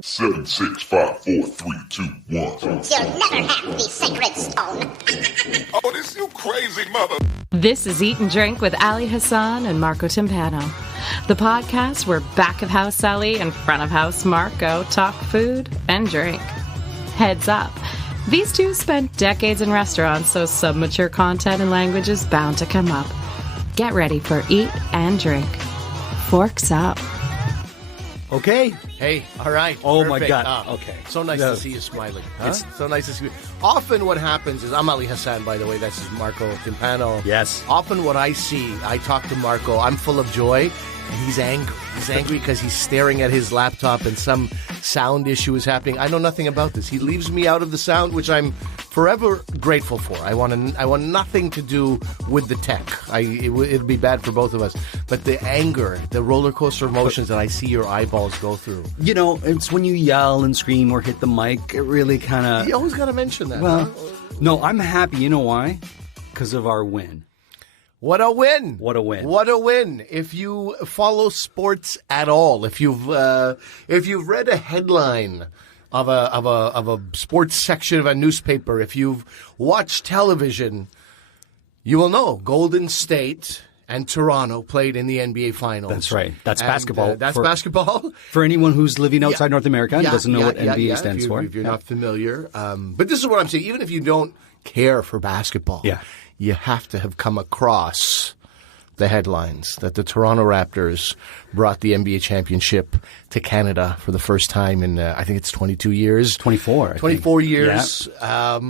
7, 6, 5, 4, 3, 2, 1. You'll never have the sacred stone. Oh, this you crazy mother. This is Eat and Drink with Ali Hassan and Marco Timpano, the podcast where back of house Ali and front of house Marco talk food and drink. Heads up, these two spent decades in restaurants, so some mature content and language is bound to come up. Get ready for Eat and Drink. Forks up. Okay. Hey, all right. Oh, perfect. my God. Okay. So nice to see you smiling. Huh? It's so nice to see you. Often what happens is, I'm Ali Hassan, by the way. That's Marco Timpano. Yes. Often what I see, I talk to Marco, I'm full of joy, and he's angry. He's angry because he's staring at his laptop and some sound issue is happening. I know nothing about this. He leaves me out of the sound, which I'm forever grateful for. I want nothing to do with the tech. It'd be bad for both of us. But the anger, the roller coaster emotions that I see your eyeballs go through. You know, it's when you yell and scream or hit the mic, it really kind of... You always got to mention that. Well, huh? no, I'm happy. You know why? Because of our win. What a win! What a win! What a win! If you follow sports at all, if you've read a headline of a sports section of a newspaper, if you've watched television, you will know Golden State and Toronto played in the NBA Finals. That's right. That's basketball. That's basketball. For anyone who's living outside North America and doesn't know what NBA stands for. If you're not familiar. But this is what I'm saying. Even if you don't care for basketball, you have to have come across the headlines that the Toronto Raptors brought the NBA championship to Canada for the first time in, I think it's 22 years. 24 years. Yeah.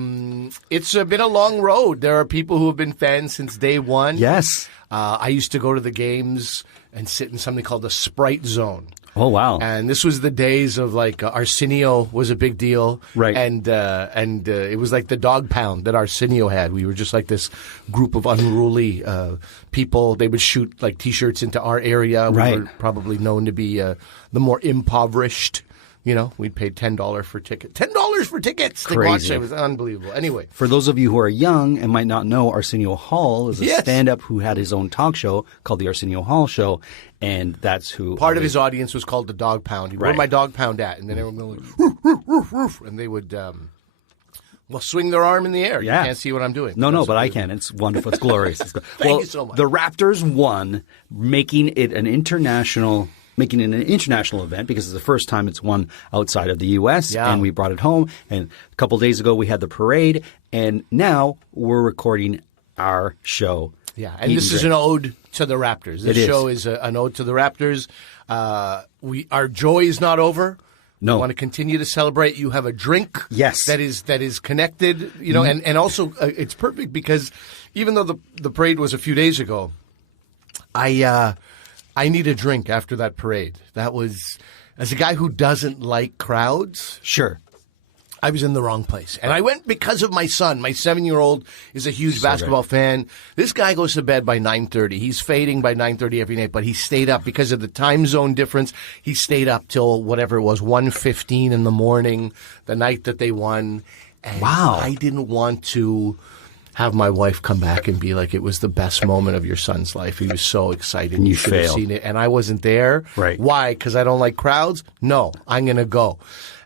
It's been a long road. There are people who have been fans since day one. Yes. I used to go to the games and sit in something called the Sprite Zone. Oh, wow. And this was the days of, like, Arsenio was a big deal. Right. And it was like the dog pound that Arsenio had. We were just like this group of unruly people. They would shoot, like, T-shirts into our area. Right. We were probably known to be the more impoverished. You know, we paid $10 for tickets. $10 for tickets to watch it. It was unbelievable. Anyway. For those of you who are young and might not know, Arsenio Hall is a stand-up who had his own talk show called The Arsenio Hall Show, and that's who... Part of his audience was called the Dog Pound. Where my dog pound at? And then everyone would go like, roof, roof, roof, roof. And they would... swing their arm in the air. Yeah. You can't see what I'm doing. No, but I can. It's wonderful. It's glorious. Thank you so much. The Raptors won, making it an international event because it's the first time it's won outside of the U.S. And we brought it home. And a couple days ago we had the parade, and now we're recording our show. Yeah, and this is an ode to the Raptors. This show is an ode to the Raptors. Our joy is not over. No. We want to continue to celebrate. You have a drink that is connected, you know, and also it's perfect because even though the parade was a few days ago, I need a drink after that parade. That was, as a guy who doesn't like crowds. Sure. I was in the wrong place. And I went because of my son. My 7-year-old is a huge basketball fan. This guy goes to bed by 9:30. He's fading by 9:30 every night, but he stayed up because of the time zone difference. He stayed up till whatever it was, 1:15 in the morning, the night that they won. And I didn't want to have my wife come back and be like, it was the best moment of your son's life. He was so excited. And you should have seen it. And I wasn't there. Right. Why? Because I don't like crowds? No, I'm going to go.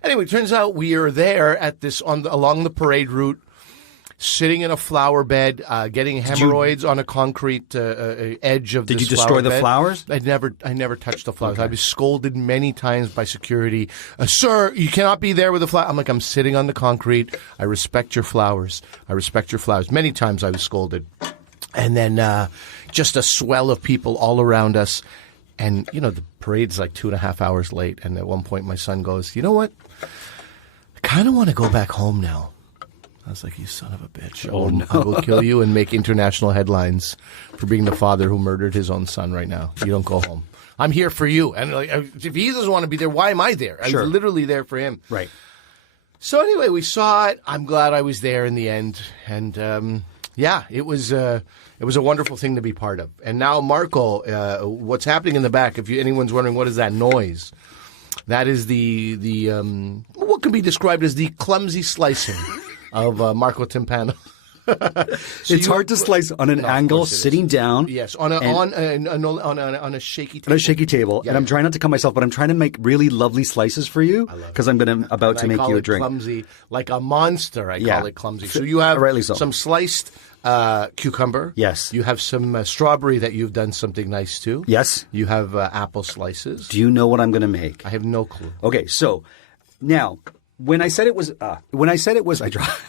Anyway, it turns out we are there at this along the parade route, sitting in a flower bed, getting hemorrhoids on a concrete edge of this flower bed. Did you destroy the flowers? I never touched the flowers. Okay. I was scolded many times by security. Sir, you cannot be there with the flower. I'm like, I'm sitting on the concrete. I respect your flowers. I respect your flowers. Many times I was scolded. And then just a swell of people all around us. And, you know, the parade's like 2.5 hours late. And at one point my son goes, you know what? I kind of want to go back home now. I was like, you son of a bitch. Oh, no. I will kill you and make international headlines for being the father who murdered his own son right now. You don't go home. I'm here for you. And like, if he doesn't want to be there, why am I there? Sure. I'm literally there for him. Right. So anyway, we saw it. I'm glad I was there in the end. And it was a wonderful thing to be part of. And now, Marco, what's happening in the back, if anyone's wondering what is that noise, that is the what can be described as the clumsy slicing of Marco Timpano. It's hard to slice on an angle, sitting down. Yes, on a shaky table. On a shaky table, and I'm trying not to cut myself, but I'm trying to make really lovely slices for you because I'm about to make you a drink. Clumsy, like a monster. I call it clumsy. So you have some sliced cucumber. Yes. You have some strawberry that you've done something nice to. Yes. You have apple slices. Do you know what I'm going to make? I have no clue. Okay, so now when I said it was, I dropped.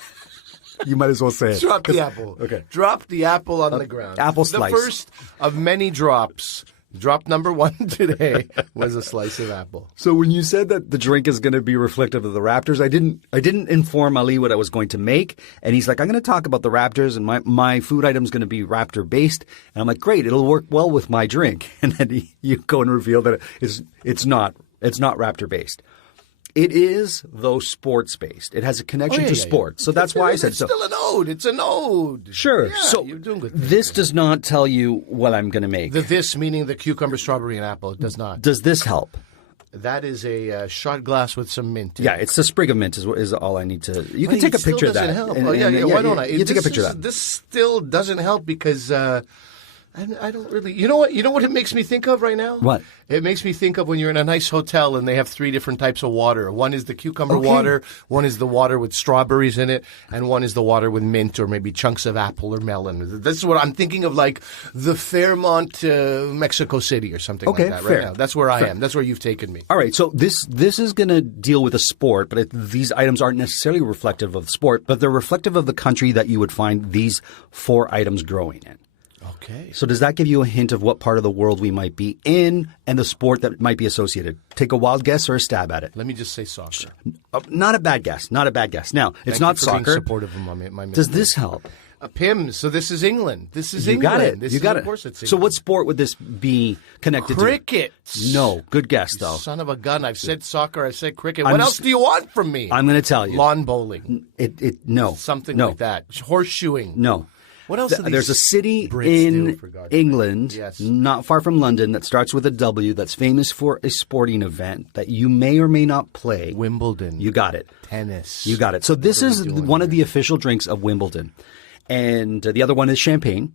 You might as well say it. Drop the apple. Okay. Drop the apple on the ground. Apple slice. The first of many drops. Drop number 1 today was a slice of apple. So when you said that the drink is going to be reflective of the Raptors, I didn't inform Ali what I was going to make, and he's like, I'm going to talk about the Raptors, and my food item is going to be Raptor based, and I'm like, great, it'll work well with my drink, and then you go and reveal that it's not Raptor based. It is, though, sports-based. It has a connection to sports. So that's why I said so. It's still an ode. It's an ode. Sure. Yeah, so you're doing good. This does not tell you what I'm going to make. This meaning the cucumber, strawberry, and apple. It does not. Does this help? That is a shot glass with some mint in Yeah, it. it's a sprig of mint is all I need to. You can take a picture of that. Help. Why don't I? You take a picture of that. This still doesn't help because I don't really. You know what? You know what it makes me think of right now? What? It makes me think of when you're in a nice hotel and they have 3 different types of water. One is the cucumber water, one is the water with strawberries in it, and one is the water with mint or maybe chunks of apple or melon. This is what I'm thinking of, like the Fairmont, Mexico City or something like that right now. That's where I am. That's where you've taken me. All right, so this is going to deal with a sport, but these items aren't necessarily reflective of the sport, but they're reflective of the country that you would find these 4 items growing in. Okay. So does that give you a hint of what part of the world we might be in and the sport that might be associated? Take a wild guess or a stab at it. Let me just say soccer. Not a bad guess. Not a bad guess. Now, it's not soccer. Being supportive of my does this help? Pimm. So this is England. This is England. You got it. You got it. Of course it's England. So what sport would this be connected Cricket. to? No. Good guess, though. Son of a gun. I've said soccer. I've said cricket. What else do you want from me? I'm going to tell you. Lawn bowling. No. Something like that. Horseshoeing. No. What else? There's a city in England, not far from London, that starts with a W, that's famous for a sporting event that you may or may not play. Wimbledon. You got it. Tennis. You got it. So this is one of the official drinks of Wimbledon. And the other one is champagne.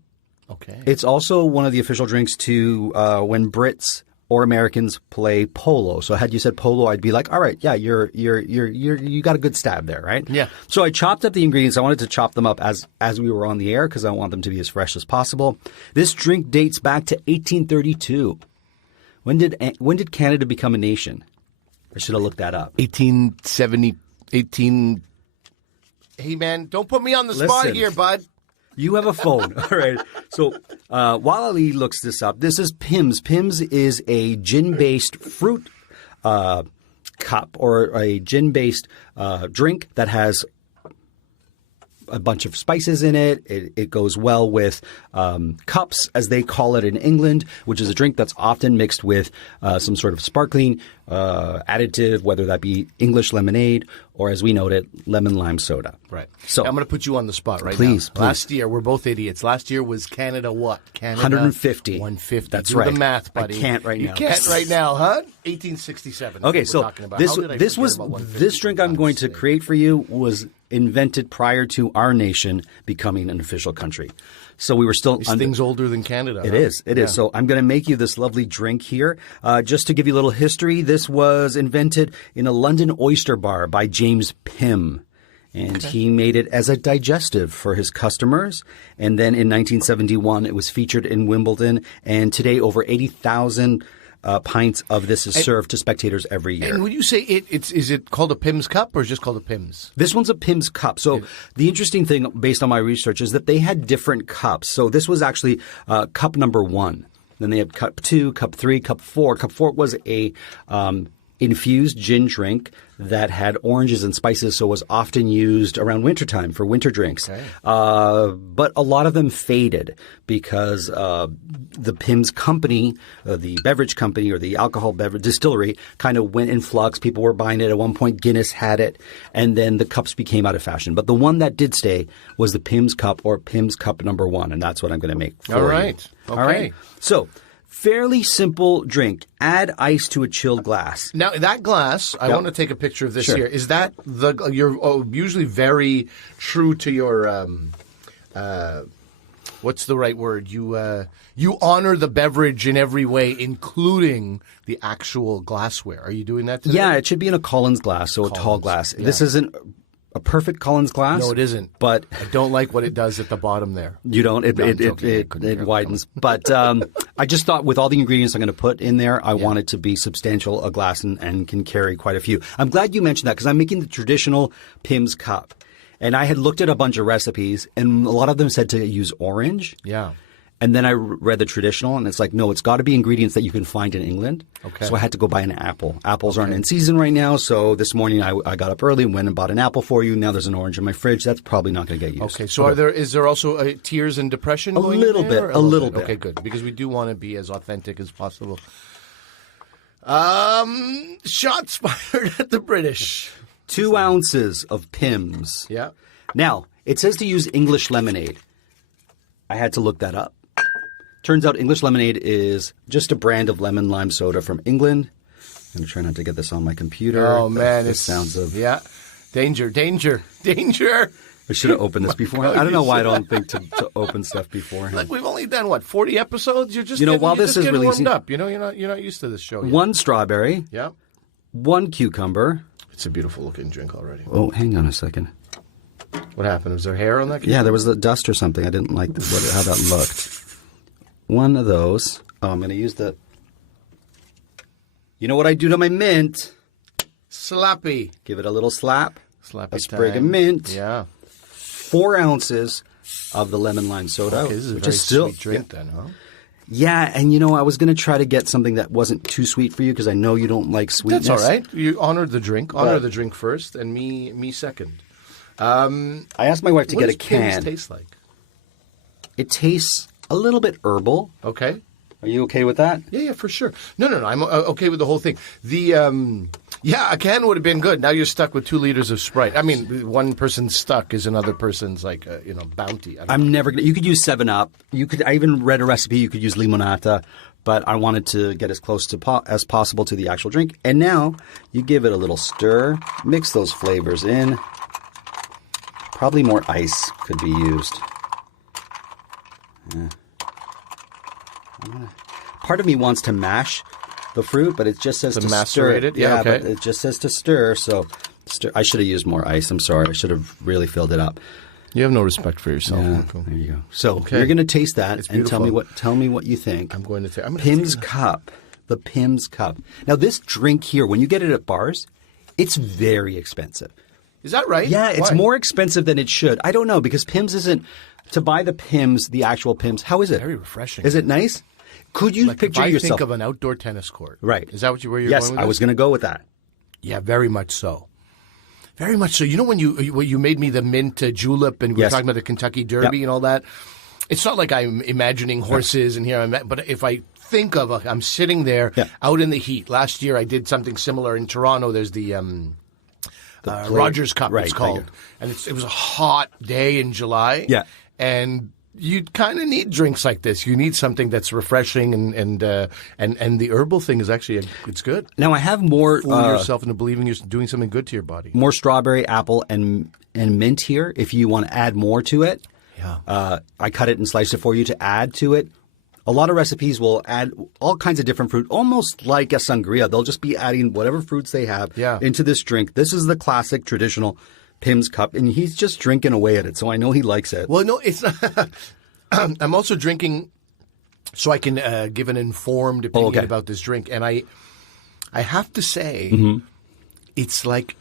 Okay. It's also one of the official drinks to when Brits or Americans play polo. So had you said polo, I'd be like, all right, yeah, you got a good stab there, right? Yeah. So I chopped up the ingredients. I wanted to chop them up as we were on the air because I want them to be as fresh as possible. This drink dates back to 1832. When did Canada become a nation? I should have looked that up. 1870. Hey man, don't put me on the spot here, bud. You have a phone. All right. So while Ali looks this up, this is Pimm's. Pimm's is a gin-based fruit cup or a gin-based drink that has a bunch of spices in it. It goes well with cups, as they call it in England, which is a drink that's often mixed with some sort of sparkling additive, whether that be English lemonade or, as we noted, lemon lime soda. Right. So I'm going to put you on the spot right now. Please. Last year, we're both idiots. Last year was Canada what? Canada 150. 150. That's Do right. the math, buddy. I can't right now. You can't right now, huh? 1867. Okay, so this drink I'm going to create for you was invented prior to our nation becoming an official country. So we were still things older than Canada. It is. It is. So I'm going to make you this lovely drink here. Just to give you a little history, this was invented in a London oyster bar by James Pimm. And he made it as a digestive for his customers. And then in 1971, it was featured in Wimbledon. And today, over 80,000 pints of this is served to spectators every year. And when you say is it called a Pimm's cup or is it just called a Pimm's? This one's a Pimm's cup. So the interesting thing, based on my research, is that they had different cups. So this was actually cup number 1. Then they had cup 2, cup 3, cup 4. Cup 4 was a infused gin drink that had oranges and spices, so was often used around wintertime for winter drinks. Okay. But a lot of them faded because the Pimm's company, the beverage company or the alcohol beverage distillery kind of went in flux. People were buying it. At one point, Guinness had it, and then the cups became out of fashion. But the one that did stay was the Pimm's cup or Pimm's cup number 1, and that's what I'm going to make for you. All right. Okay. All right. So fairly simple drink. Add ice to a chilled glass. Now, that glass, I want to take a picture of this here. Is that you're usually very true to your what's the right word? You honor the beverage in every way, including the actual glassware. Are you doing that today? Yeah, it should be in a Collins glass, so a tall glass. Yeah. This isn't a perfect Collins glass. No, it isn't. But I don't like what it does at the bottom there. you don't. It widens. But I just thought with all the ingredients I'm going to put in there, I want it to be substantial, a glass, and can carry quite a few. I'm glad you mentioned that because I'm making the traditional Pimm's cup. And I had looked at a bunch of recipes, and a lot of them said to use orange. Yeah. And then I read the traditional, and it's like, no, it's got to be ingredients that you can find in England. Okay. So I had to go buy an apple. Apples aren't in season right now, so this morning I got up early and went and bought an apple for you. Now there's an orange in my fridge. That's probably not going to get used. Okay, so is there also tears and depression going little in there? bit, a little bit. Okay, good, because we do want to be as authentic as possible. Shots fired at the British. 2 ounces of Pimm's. Yeah. Now, it says to use English lemonade. I had to look that up. Turns out English lemonade is just a brand of lemon lime soda from England. I'm going to try not to get this on my computer. Oh, man. It sounds of... Yeah. Danger, danger, danger. I should have opened this before. I don't know why I don't think to open stuff beforehand. Like we've only done 40 episodes. You're just while this is releasing, warmed up. You're not used to this show yet. 1 strawberry. Yeah. 1 cucumber. It's a beautiful looking drink already. Oh, hang on a second. What happened? Was there hair on that? Yeah, there was the dust or something. I didn't like how that looked. 1 of those. Oh, I'm going to use the... You know what I do to my mint? Slappy. Give it a little slap. Slappy a sprig time. of mint. Yeah. 4 ounces of the lemon lime soda. Okay, this is a which very is still, sweet drink then, huh? Yeah, and I was going to try to get something that wasn't too sweet for you because I know you don't like sweetness. That's all right. You honored the drink. Honor the drink first, and me second. I asked my wife to get a can. What does Pimm's taste like? It tastes a little bit herbal. Okay. Are you okay with that? Yeah, for sure. No. I'm okay with the whole thing. A can would have been good. Now you're stuck with 2 liters of Sprite. I mean, one person's stuck is another person's bounty. I'm never gonna. You could use 7-Up. I even read a recipe. You could use limonata, but I wanted to get as close to as possible to the actual drink. And now you give it a little stir, mix those flavors in. Probably more ice could be used. Yeah. Part of me wants to mash the fruit, but it just says to macerate stir. It? Yeah, okay. But it just says to stir, so stir. I should have used more ice. I'm sorry. I should have really filled it up. You have no respect for yourself. Yeah, Marco. there you go. So you're going to taste that and tell me what you think. I'm going to Pimm's cup. The Pimm's cup. Now this drink here, when you get it at bars, it's very expensive. Is that right? Yeah, it's Why? more expensive than it should. I don't know because Pimm's isn't to buy the Pimm's, the actual Pimm's. How is it? Very refreshing. Is it nice? Could you picture if I yourself? think of an outdoor tennis court, right? Is that where you're yes, going with I was going to go with that. Yeah, very much so. Very much so. You know when you made me the mint julep and we were talking about the Kentucky Derby and all that? It's not like I'm imagining horses and here I'm at, but if I think of I'm sitting there out in the heat. Last year I did something similar in Toronto. There's the Rogers Cup, it's called. And it was a hot day in July. Yeah. And you kind of need drinks like this. You need something that's refreshing, and the herbal thing is actually it's good. Now I have more fool yourself into believing you're doing something good to your body. More strawberry, apple, and mint here. If you want to add more to it, I cut it and sliced it for you to add to it. A lot of recipes will add all kinds of different fruit, almost like a sangria. They'll just be adding whatever fruits they have into this drink. This is the classic traditional Pimm's cup, and he's just drinking away at it, so I know he likes it. Well, no, it's not. I'm also drinking so I can give an informed opinion about this drink, and I have to say it's like,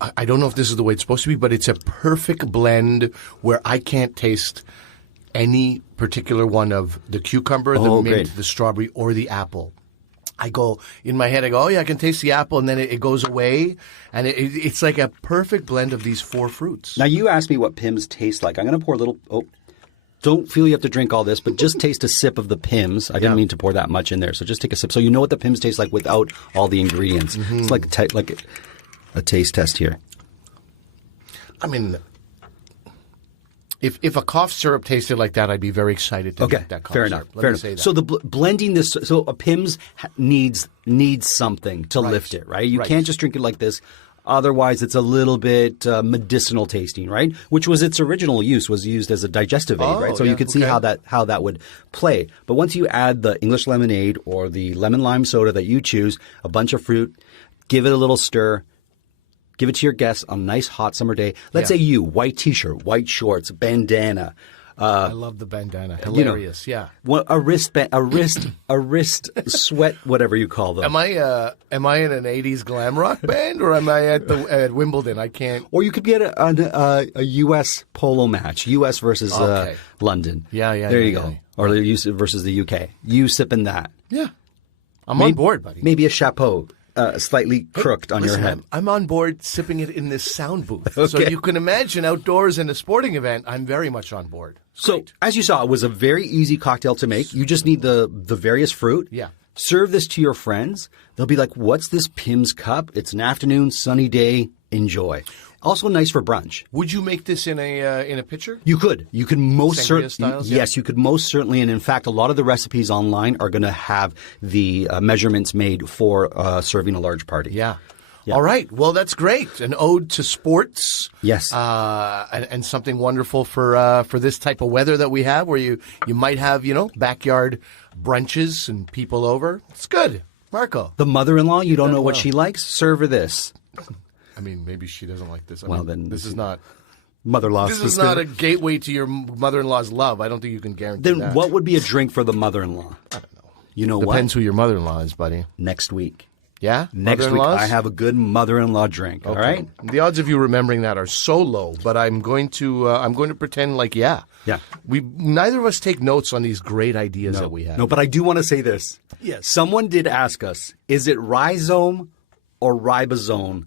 I don't know if this is the way it's supposed to be, but it's a perfect blend where I can't taste any particular one of the cucumber, the mint, the strawberry, or the apple. I go, in my head, oh yeah, I can taste the apple, and then it goes away, and it's like a perfect blend of these 4 fruits. Now, you asked me what Pimm's taste like. I'm going to pour a little, don't feel you have to drink all this, but just taste a sip of the Pimm's. I didn't mean to pour that much in there, so just take a sip. So you know what the Pimm's taste like without all the ingredients. It's like a taste test here. I mean, if a cough syrup tasted like that, I'd be very excited to get that cough syrup. Fair enough. So the blending this, so a Pimm's needs something to lift it, right? You can't just drink it like this. Otherwise, it's a little bit medicinal tasting, right? Which was its original use, was used as a digestive aid, right? So you could see how that would play. But once you add the English lemonade or the lemon lime soda that you choose, a bunch of fruit, give it a little stir. Give it to your guests on a nice hot summer day. Let's say you, white t-shirt, white shorts, bandana. I love the bandana. Hilarious, A wrist sweat, whatever you call them. Am I in an 80s glam rock band, or am I at Wimbledon? I can't. Or you could be at a U.S. polo match, U.S. versus London. There you go. Or the U.S. versus the U.K. You sipping that. Yeah. I'm on board, buddy. Maybe a chapeau. Slightly crooked on your head. I'm on board sipping it in this sound booth. Okay. So you can imagine outdoors in a sporting event, I'm very much on board. So, as you saw, it was a very easy cocktail to make. You just need the various fruit. Yeah. Serve this to your friends. They'll be like, what's this Pimm's cup? It's an afternoon, sunny day. Enjoy. Also nice for brunch. Would you make this in a pitcher? You could. You could most certainly. Yeah. Yes, you could most certainly. And in fact, a lot of the recipes online are going to have the measurements made for serving a large party. Yeah. All right. Well, that's great. An ode to sports. Yes. And something wonderful for this type of weather that we have, where you might have, backyard brunches and people over. It's good. Marco. The mother-in-law, you don't know what she likes? Serve her this. I mean, maybe she doesn't like this. Then this is not mother-in-law. This is not a gateway to your mother-in-law's love. I don't think you can guarantee that. Then what would be a drink for the mother-in-law? I don't know. You know what? Depends who your mother-in-law is, buddy. Next week. Yeah? Next week, I have a good mother-in-law drink. Okay. All right? The odds of you remembering that are so low, but I'm going to pretend like, yeah. Neither of us take notes on these great ideas that we have. No, but I do want to say this. Yes. Someone did ask us, is it rhizome or ribosome?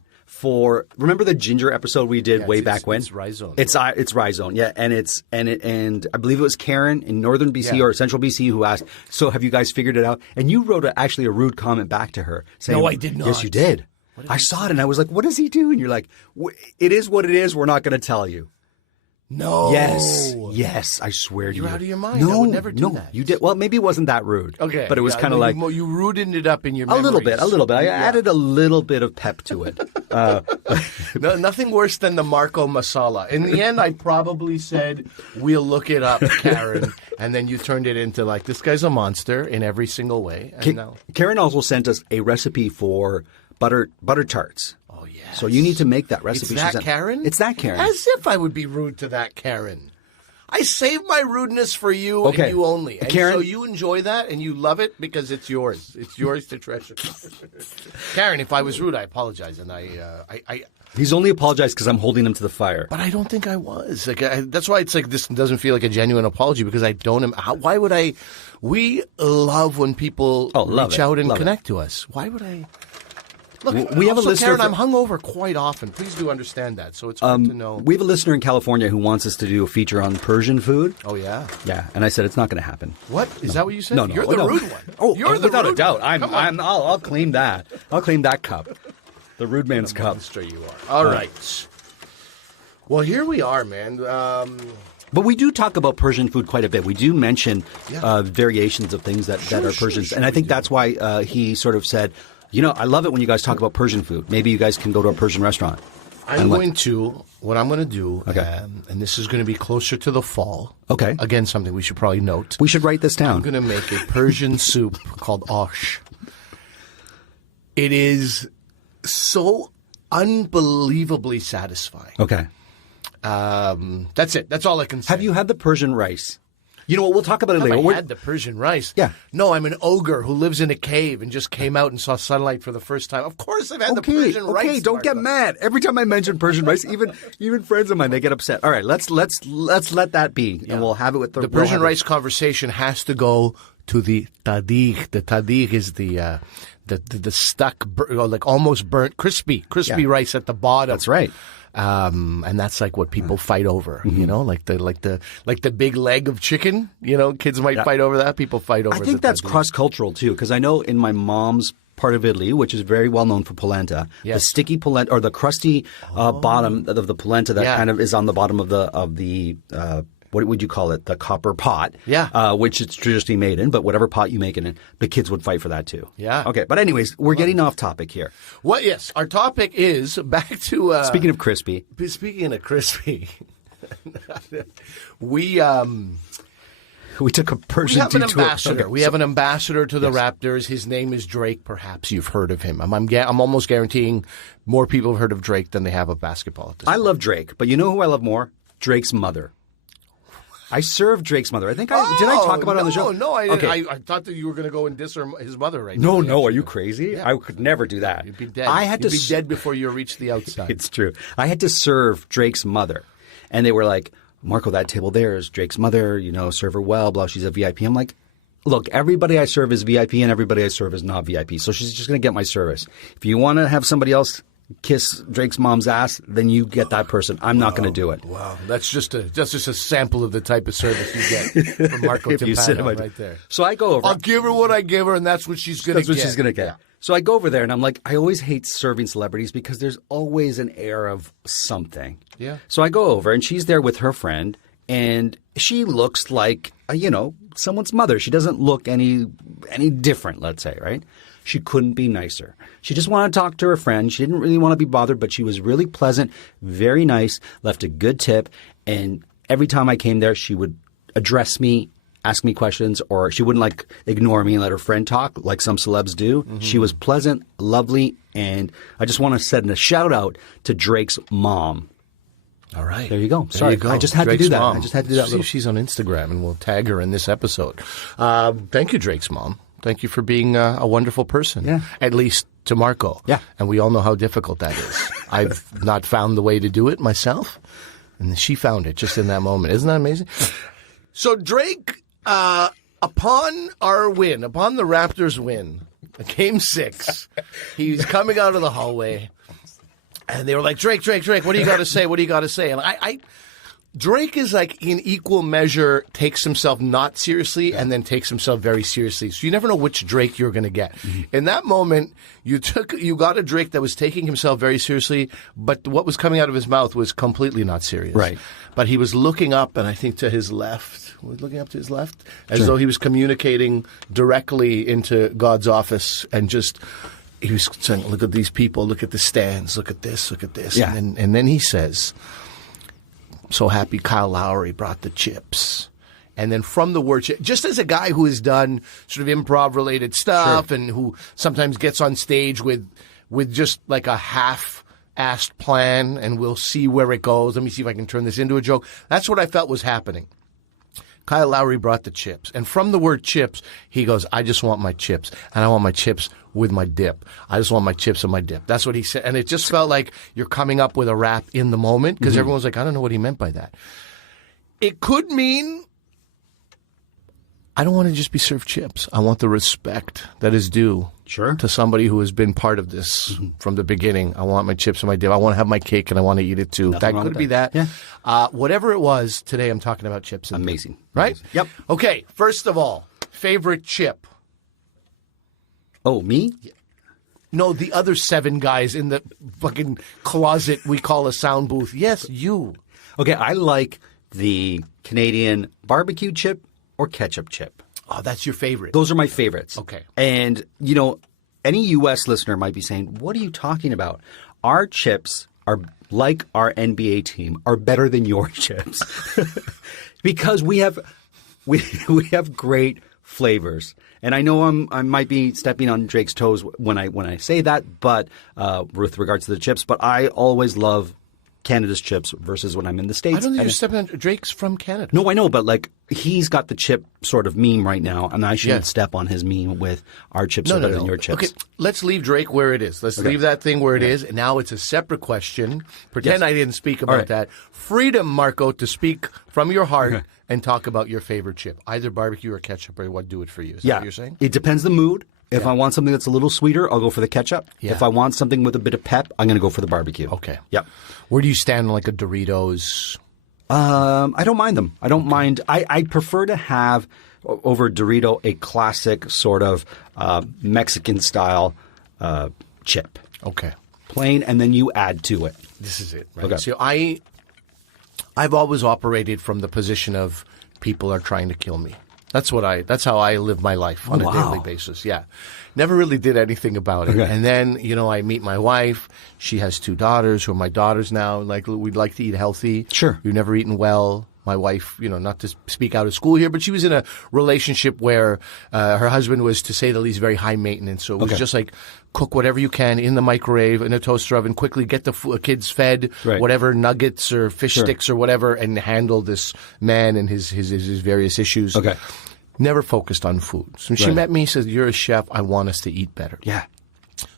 Remember the ginger episode we did way back when? It's rhizome. It's rhizome, yeah, and I believe it was Karen in northern BC or central BC who asked. So have you guys figured it out? And you wrote actually a rude comment back to her saying, "No, I did not." Yes, you did. I saw it and I was like, "What does he do?" And you're like, "It is what it is. We're not going to tell you." No. Yes, I swear to you. You're out of your mind. No, I would never do that. You did. Well, maybe it wasn't that rude. Okay. But it was kind of like... You rudened it up in your memories. A little bit. I added a little bit of pep to it. No, nothing worse than the Marco masala. In the end, I probably said, we'll look it up, Karen. And then you turned it into like, this guy's a monster in every single way. And Karen also sent us a recipe for butter tarts. Oh, yes. So you need to make that recipe. It's that Karen? It's that Karen. As if I would be rude to that Karen. I save my rudeness for you and you only. And Karen, so you enjoy that and you love it because it's yours. It's yours to treasure. Karen, if I was rude, I apologize. And he's only apologized because I'm holding him to the fire. But I don't think I was. That's why it's like this doesn't feel like a genuine apology because I don't. Why would I? We love when people reach out and connect to us. Why would I? Look, we have a listener. Karen, I'm hungover quite often. Please do understand that. So it's hard to know. We have a listener in California who wants us to do a feature on Persian food. Oh yeah, yeah. And I said it's not going to happen. What is that? What you said? No, you're the rude one. Oh, you're the without rude a doubt. One. I'll claim that. I'll claim that cup. The rude man's cup. Monster you are. All right. Well, here we are, man. But we do talk about Persian food quite a bit. We do mention variations of things that are Persians, and I think that's why he sort of said. I love it when you guys talk about Persian food. Maybe you guys can go to a Persian restaurant. What I'm going to do, and this is going to be closer to the fall. Okay. Again, something we should probably note. We should write this down. I'm going to make a Persian soup called osh. It is so unbelievably satisfying. Okay. That's it. That's all I can say. Have you had the Persian rice? You know what? We'll talk about it later. I had the Persian rice. Yeah. No, I'm an ogre who lives in a cave and just came out and saw sunlight for the first time. Of course I've had the Persian rice. Okay, don't get mad. Every time I mention Persian rice, even friends of mine, they get upset. All right, let's let that be, and we'll have it with the Persian rice conversation has to go to the tadikh. The tadikh is the stuck, like almost burnt, crispy rice at the bottom. That's right. And that's like what people fight over, like the big leg of chicken, kids might fight over that. People fight over. I think that's cross-cultural too, because I know in my mom's part of Italy, which is very well known for polenta, the sticky polenta or the crusty bottom of the polenta that kind of is on the bottom of the what would you call it? The copper pot. Yeah. Which it's traditionally made in, but whatever pot you make it in, the kids would fight for that too. Yeah. Okay. But anyways, we're getting off topic here. Well, yes. Our topic is back to Speaking of crispy. Speaking of crispy, we took a Persian have an detour. ambassador. Okay, We have an ambassador to the Raptors. His name is Drake. Perhaps you've heard of him. I'm almost guaranteeing more people have heard of Drake than they have of basketball at this I point. love Drake, but you know who I love more? Drake's mother. I served Drake's mother. I think did I talk about it on the show? No, Okay. I thought that you were going to go and diss his mother right now. No, are you crazy? Yeah. I could never do that. You'd be dead. You'd You'd be dead before you reach the outside. It's true. I had to serve Drake's mother, and they were like, "Marco, that table there is Drake's mother. Serve her well. Blah. She's a VIP." I'm like, "Look, everybody I serve is VIP, and everybody I serve is not VIP. So she's just going to get my service. If you want to have somebody else kiss Drake's mom's ass, then you get that person. I'm not going to do it." Wow, that's just a sample of the type of service you get from Marco If you sit Timpano at my- right there. So I go over. I'll give her what I give her, and that's what she's going to get. That's what she's going to get. Yeah. So I go over there, and I'm like, I always hate serving celebrities because there's always an air of something. Yeah. So I go over, and she's there with her friend, and she looks like, someone's mother. She doesn't look any different, let's say, right? She couldn't be nicer. She just wanted to talk to her friend. She didn't really want to be bothered, but she was really pleasant, very nice, left a good tip, and every time I came there, she would address me, ask me questions, or she wouldn't ignore me and let her friend talk like some celebs do. Mm-hmm. She was pleasant, lovely, and I just want to send a shout out to Drake's mom. All right. There you go. There Sorry, you go. I just had Drake's to do that. mom. I just had to do that. See if she's on Instagram, and we'll tag her in this episode. Thank you, Drake's mom. Thank you for being a wonderful person. Yeah. At least to Marco. Yeah. And we all know how difficult that is. I've not found the way to do it myself, and she found it just in that moment. Isn't that amazing? So Drake, upon the Raptors win, Game 6, he's coming out of the hallway, and they were like, Drake, what do you got to say? What do you got to say? And Drake is in equal measure takes himself not seriously and then takes himself very seriously. So you never know which Drake you're going to get. Mm-hmm. In that moment, you got a Drake that was taking himself very seriously, but what was coming out of his mouth was completely not serious. Right. But he was looking up, and I think to his left, looking up to his left, as though he was communicating directly into God's office, and he was saying, "Look at these people, look at the stands, look at this, look at this." Yeah. And then he says, "So happy Kyle Lowry brought the chips." And then from the word chip, just as a guy who has done sort of improv-related stuff and who sometimes gets on stage with just like a half-assed plan, and we'll see where it goes. Let me see if I can turn this into a joke. That's what I felt was happening. Kyle Lowry brought the chips. And from the word chips, he goes, "I just want my chips. And I want my chips with my dip. I just want my chips and my dip." That's what he said. And it just felt like you're coming up with a rap in the moment, because everyone's like, I don't know what he meant by that. It could mean, I don't want to just be served chips. I want the respect that is due to somebody who has been part of this from the beginning. I want my chips and my dip. I want to have my cake, and I want to eat it too. Nothing That could be that. Yeah. Whatever it was, today I'm talking about chips and Amazing. dip. Right? Amazing. Yep. Okay, first of all, favorite chip. Oh, me? No, the other 7 guys in the fucking closet we call a sound booth. Yes, you. Okay, I like the Canadian barbecue chip or ketchup chip. Oh, that's your favorite. Those are my favorites. Okay. And, any U.S. listener might be saying, what are you talking about? Our chips are like our NBA team, are better than your chips. Because we have great flavors. And I know I might be stepping on Drake's toes when I say that, but with regards to the chips, but I always love Canada's chips versus when I'm in the States. I don't think you're stepping on Drake's from Canada. No, I know, but he's got the chip sort of meme right now, and I shouldn't step on his meme with our chips are better than your chips. Okay, let's leave Drake where it is. Let's leave that thing where it is. And now it's a separate question. Pretend I didn't speak about that. Freedom, Marco, to speak from your heart and talk about your favorite chip, either barbecue or ketchup, or what do it for you. Is that what you're saying? It depends the mood. If I want something that's a little sweeter, I'll go for the ketchup. Yeah. If I want something with a bit of pep, I'm going to go for the barbecue. Okay. Yep. Where do you stand on like a Doritos? I don't mind them. I don't mind. I prefer to have over Dorito a classic sort of Mexican style chip. Okay. Plain, and then you add to it. This is it. Right? Okay. So I I've always operated from the position of people are trying to kill me. That's how I live my life on a daily basis. Yeah. Never really did anything about it. Okay. And then, I meet my wife. She has 2 daughters who are my daughters now. Like, we'd like to eat healthy. Sure. We've never eaten well. My wife, not to speak out of school here, but she was in a relationship where her husband was, to say the least, very high maintenance. So it was just like, cook whatever you can in the microwave, in a toaster oven, quickly get the kids fed, whatever nuggets or fish sticks or whatever, and handle this man and his various issues. Okay. Never focused on food. So when she met me, she said, "You're a chef. I want us to eat better." Yeah.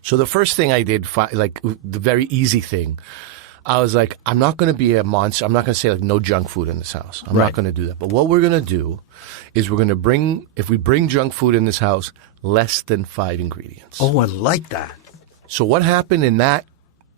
So the first thing I did, like the very easy thing, I was like, I'm not going to be a monster. I'm not going to say, like, no junk food in this house. I'm not going to do that. But what we're going to do is we're going to if we bring junk food in this house, less than 5 ingredients. Oh, I like that. So what happened in that,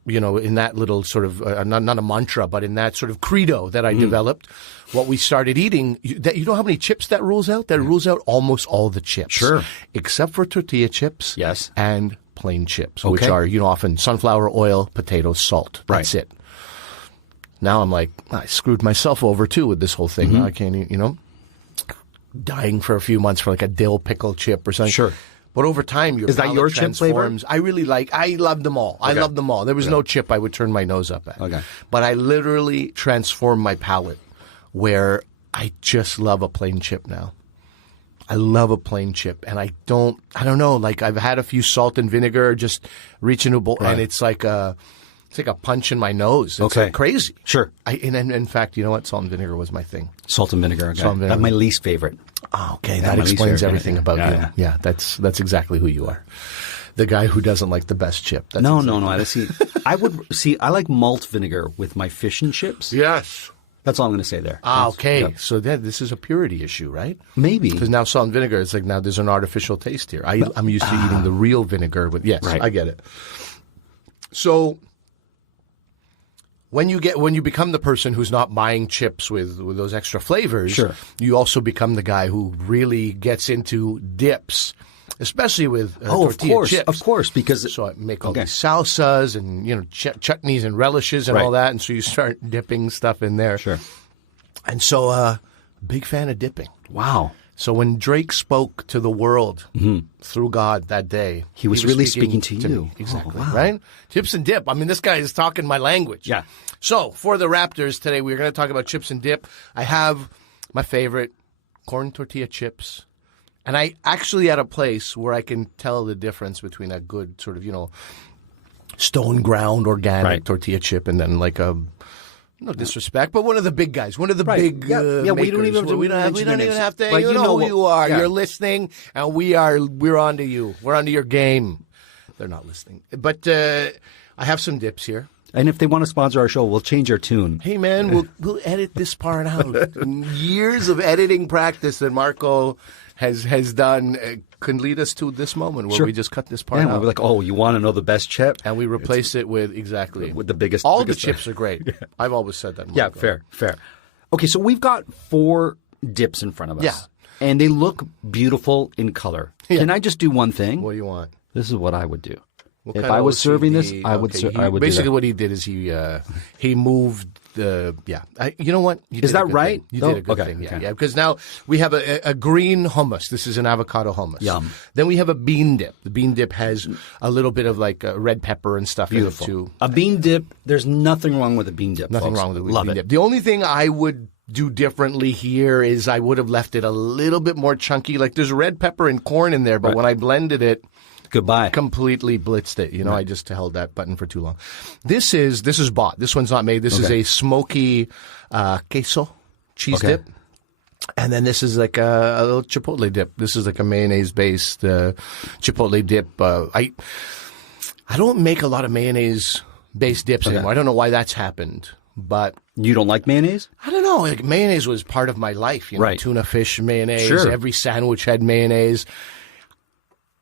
in that little sort of, not a mantra, but in that sort of credo that I developed, what we started eating, you know how many chips that rules out? That rules out almost all the chips. Sure. Except for tortilla chips. Yes. And plain chips, which are, often sunflower oil, potatoes, salt. That's it. Now I'm like, I screwed myself over too with this whole thing. Now I can't eat, dying for a few months for like a dill pickle chip or something. Sure. But over time, Is that your chip flavor? I love them all. I love them all. There was no chip I would turn my nose up at. Okay. But I literally transformed my palate where I just love a plain chip now. I love a plain chip, and I don't know, like, I've had a few salt and vinegar, just reach into a bowl, and it's like a punch in my nose. It's like crazy. Sure. In fact, you know what? Salt and vinegar was my thing. Salt and vinegar. Okay. Salt and vinegar. That's my least favorite. Oh, okay. That explains everything about you. Yeah, that's exactly who you are. The guy who doesn't like the best chip. That's no. I like malt vinegar with my fish and chips. Yes. That's all I'm going to say there. Okay. Yep. So this is a purity issue, right? Maybe. Because now salt and vinegar, it's like now there's an artificial taste here. I'm used to eating the real vinegar. I get it. So when you become the person who's not buying chips with those extra flavors, you also become the guy who really gets into dips. Especially with tortilla chips. Of course, because so I make all these salsas and chutneys and relishes and all that, and so you start dipping stuff in there. Sure. And so, big fan of dipping. Wow. So when Drake spoke to the world through God that day, he was really speaking to you. Me. Exactly. Right? Chips and dip. I mean, this guy is talking my language. Yeah. So for the Raptors today, we're going to talk about chips and dip. I have my favorite corn tortilla chips. And I actually at a place where I can tell the difference between a good sort of, stone ground organic tortilla chip and then like a, no disrespect, but one of the big guys, one of the big makers. We don't even have to. But you know who you are. Yeah. You're listening, and we're on to you. We're on to your game. They're not listening. But I have some dips here. And if they want to sponsor our show, we'll change our tune. Hey, man, we'll edit this part out. Years of editing practice that Marco has done can lead us to this moment where we just cut this part out. We're like, you want to know the best chip? And we replace it with the biggest. All the chips are great. Yeah. I've always said that, Marco. Yeah, fair. Okay, so we've got 4 dips in front of us. Yeah. And they look beautiful in color. Yeah. Can I just do one thing? What do you want? This is what I would do. If I was serving this, I would basically what he did is he moved the you know what? Is that right? You did a good thing. Yeah. Because now we have a green hummus. This is an avocado hummus. Yum. Then we have a bean dip. The bean dip has a little bit of like red pepper and stuff Beautiful. in it too. A bean dip. There's nothing wrong with a bean dip. Nothing folks. wrong with a Love bean it. dip. The only thing I would do differently here is I would have left it a little bit more chunky. Like there's red pepper and corn in there, but when I blended it. Goodbye. Completely blitzed it. I just held that button for too long. This is bought. This one's not made. This is a smoky queso cheese dip. And then this is like a little chipotle dip. This is like a mayonnaise-based chipotle dip. I don't make a lot of mayonnaise-based dips anymore. I don't know why that's happened. But you don't like mayonnaise? I don't know. Like mayonnaise was part of my life. Tuna fish mayonnaise. Sure. Every sandwich had mayonnaise.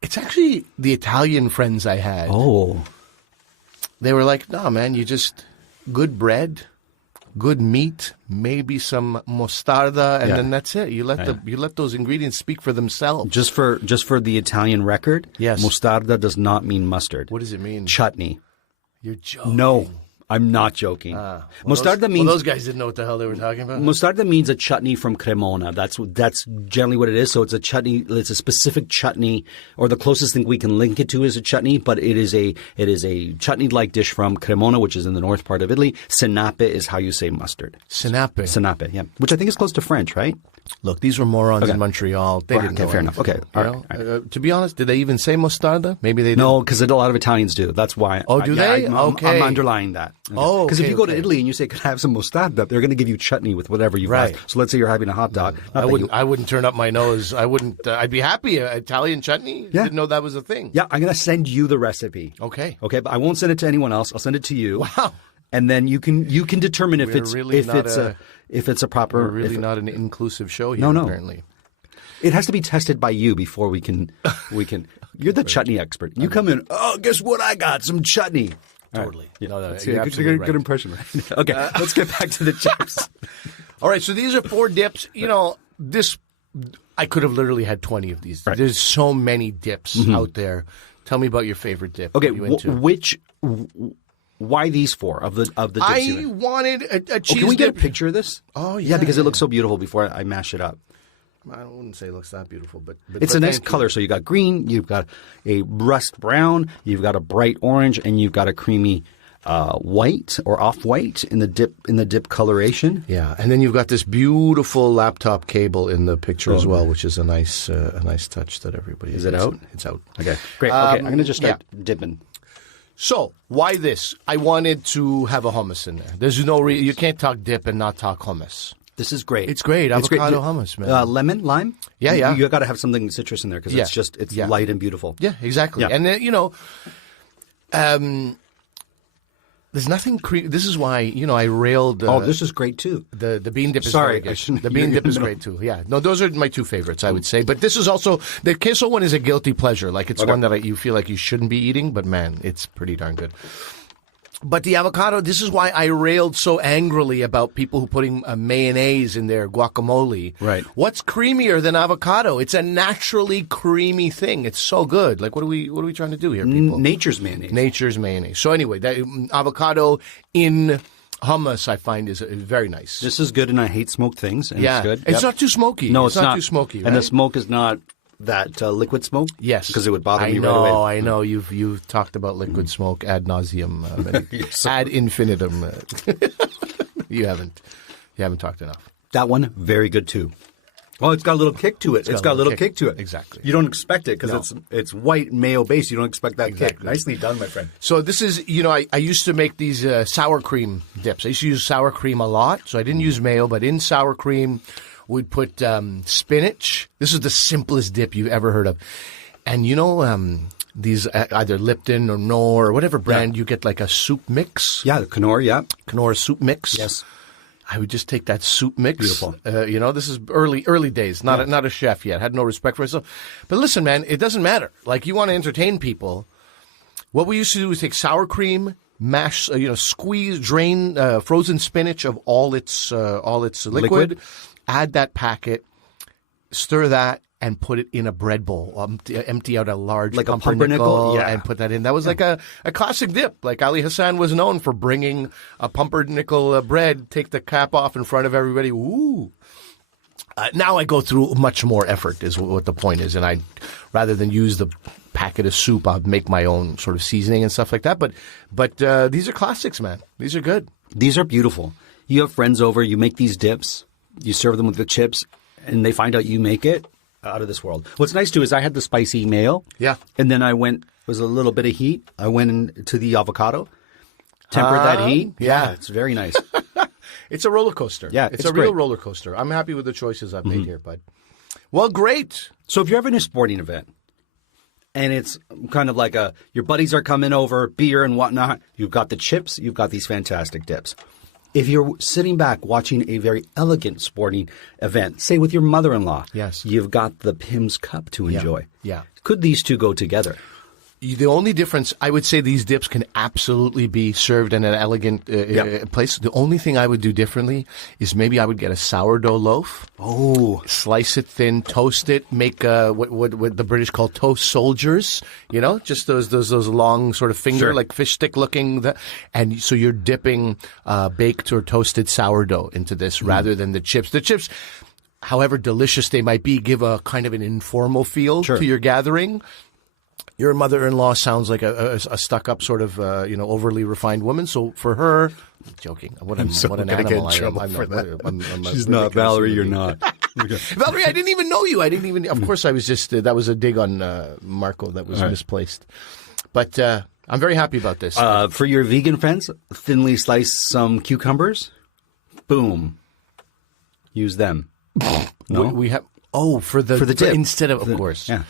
It's actually the Italian friends I had. Oh. They were like, no, man, you just good bread, good meat, maybe some mostarda, and then that's it. You let those ingredients speak for themselves. Just for the Italian record, yes. Mostarda does not mean mustard. What does it mean? Chutney. You're joking. No. I'm not joking. Mostarda means those guys didn't know what the hell they were talking about. Mostarda means a chutney from Cremona. That's generally what it is. So it's a chutney. It's a specific chutney, or the closest thing we can link it to is a chutney. But it is a chutney-like dish from Cremona, which is in the north part of Italy. Senape is how you say mustard. Senape, yeah, which I think is close to French, right? Look, these were morons in Montreal. They didn't know fair enough. Okay, all right. To be honest, did they even say mostarda? Maybe they didn't. No, because a lot of Italians do. That's why. Oh, do they? I'm underlying that. Okay. Oh, because if you go to Italy and you say, "Could I have some mostarda?" They're going to give you chutney with whatever you've asked. So let's say you're having a hot dog. I wouldn't turn up my nose. I wouldn't. I'd be happy. Italian chutney. Yeah. Didn't know that was a thing. Yeah, I'm going to send you the recipe. Okay. Okay, but I won't send it to anyone else. I'll send it to you. Wow. And then you can determine if it's a proper. We're really not an inclusive show here. No. Apparently. It has to be tested by you before we can. You're the chutney expert. You come in. Oh, guess what? I got some chutney. Totally. Right. No, good impression. Right? Okay, let's get back to the chips. All right, so these are 4 dips. This I could have literally had 20 of these. Right. There's so many dips out there. Tell me about your favorite dip. Okay, why these 4 of the dips? I wanted a cheese. Can we dip. get a picture of this? Oh yeah, yeah, because it looks so beautiful before I mash it up. I wouldn't say it looks that beautiful, but it's a nice color. So you got green, you've got a rust brown, you've got a bright orange, and you've got a creamy white or off-white in the dip coloration. Yeah, and then you've got this beautiful laptop cable in the picture as well, which is a nice touch that everybody. Is it out? It's out. Okay, great. Okay, I'm going to just start dipping. So why this? I wanted to have a hummus in there. There's no you can't talk dip and not talk hummus. This is great. It's great. Avocado hummus, man. Lemon, lime? Yeah. You got to have something citrus in there because it's light and beautiful. Yeah, exactly. Yeah. And there's nothing this is why, I railed this is great too. The bean dip is very good. The bean dip is great too. Yeah. No, those are my 2 favorites, I would say. But this is also the queso one is a guilty pleasure. Like it's one that you feel like you shouldn't be eating, but man, it's pretty darn good. But the avocado, this is why I railed so angrily about people who putting mayonnaise in their guacamole. Right. What's creamier than avocado? It's a naturally creamy thing. It's so good. Like, what are we trying to do here, people? Nature's mayonnaise. Nature's mayonnaise. So anyway, that avocado in hummus I find is very nice. This is good, and I hate smoked things. And yeah. It's good. It's not too smoky. No, it's not too smoky. Right? And the smoke is not that liquid smoke? Yes. Because it would bother me right away. I know. You've talked about liquid smoke ad nauseum, ad infinitum. You haven't talked enough. That one, very good too. Oh, it's got a little kick to it. It's got a little kick to it. Exactly. You don't expect it because it's white mayo based. You don't expect that kick. Nicely done, my friend. So this is, I used to make these sour cream dips. I used to use sour cream a lot. So I didn't use mayo, but in sour cream, we'd put spinach. This is the simplest dip you've ever heard of. And these either Lipton or Knorr or whatever brand, you get like a soup mix. Yeah, the Knorr, Knorr soup mix. Yes. I would just take that soup mix. Beautiful. This is early days. Not a chef yet. Had no respect for myself. But listen, man, it doesn't matter. Like, you want to entertain people. What we used to do is take sour cream, mash, squeeze, drain frozen spinach of all its liquid, add that packet, stir that, and put it in a bread bowl. Empty out a large like pumpernickel and put that in. That was like a classic dip. Like Ali Hassan was known for bringing a pumpernickel bread, take the cap off in front of everybody. Ooh. Now I go through much more effort is what the point is. And rather than use the packet of soup, I'll make my own sort of seasoning and stuff like that. But these are classics, man. These are good. These are beautiful. You have friends over, you make these dips, you serve them with the chips, and they find out you make it. Out of this world. What's nice too is I had the spicy mayo. Yeah. And then was a little bit of heat. I went into the avocado, tempered that heat. Yeah. It's very nice. It's a roller coaster. Yeah. It's a real roller coaster. I'm happy with the choices I've made here, bud. Well, great. So if you're having a sporting event and it's kind of like your buddies are coming over, beer and whatnot, you've got the chips, you've got these fantastic dips. If you're sitting back watching a very elegant sporting event, say with your mother-in-law, yes, you've got the Pimm's cup to enjoy. Yeah. Could these two go together? The only difference, I would say these dips can absolutely be served in an elegant place. The only thing I would do differently is maybe I would get a sourdough loaf. Oh. Slice it thin, toast it, make what the British call toast soldiers, just those long sort of finger, like fish stick looking. And so you're dipping baked or toasted sourdough into this rather than the chips. The chips, however delicious they might be, give a kind of an informal feel to your gathering. Your mother-in-law sounds like a stuck-up sort of, overly refined woman. So for her, I'm joking. What an animal I am. She's not Valerie. You're not. Valerie, I didn't even know you. Of course, I was just, that was a dig on Marco that was misplaced. But I'm very happy about this. For your vegan friends, thinly slice some cucumbers. Boom. Use them. No? We have, for the dip. Instead of course. Yeah.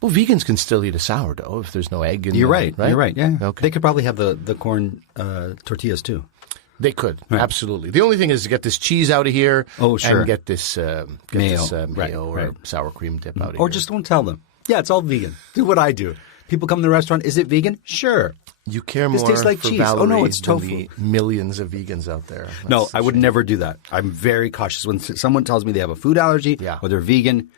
Well, vegans can still eat a sourdough if there's no egg in You're it. right. You're right. Yeah. Okay. They could probably have the corn tortillas too. They could. Right. Absolutely. The only thing is to get this cheese out of here. Oh, sure. And get this mayo or sour cream dip out of here. Or just don't tell them. Yeah, it's all vegan. Do what I do. People come to the restaurant. Is it vegan? Sure. You care this more tastes like for cheese. Valerie Oh, no, it's than tofu. the millions of vegans out there. No, I would never do that. I'm very cautious. When someone tells me they have a food allergy or they're vegan,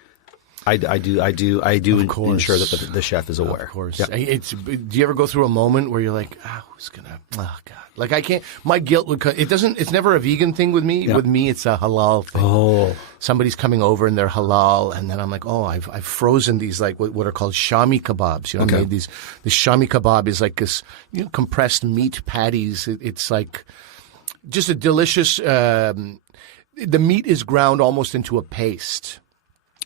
I do ensure that the chef is aware. Of course. Yeah. Do you ever go through a moment where you're like, who's gonna? Oh God! Like I can't. My guilt would. It's never a vegan thing with me. Yeah. With me, it's a halal thing. Oh. Somebody's coming over and they're halal, and then I'm like, I've frozen these like what are called shami kebabs. I made these. The shami kebab is like this compressed meat patties. It's like just a delicious. The meat is ground almost into a paste.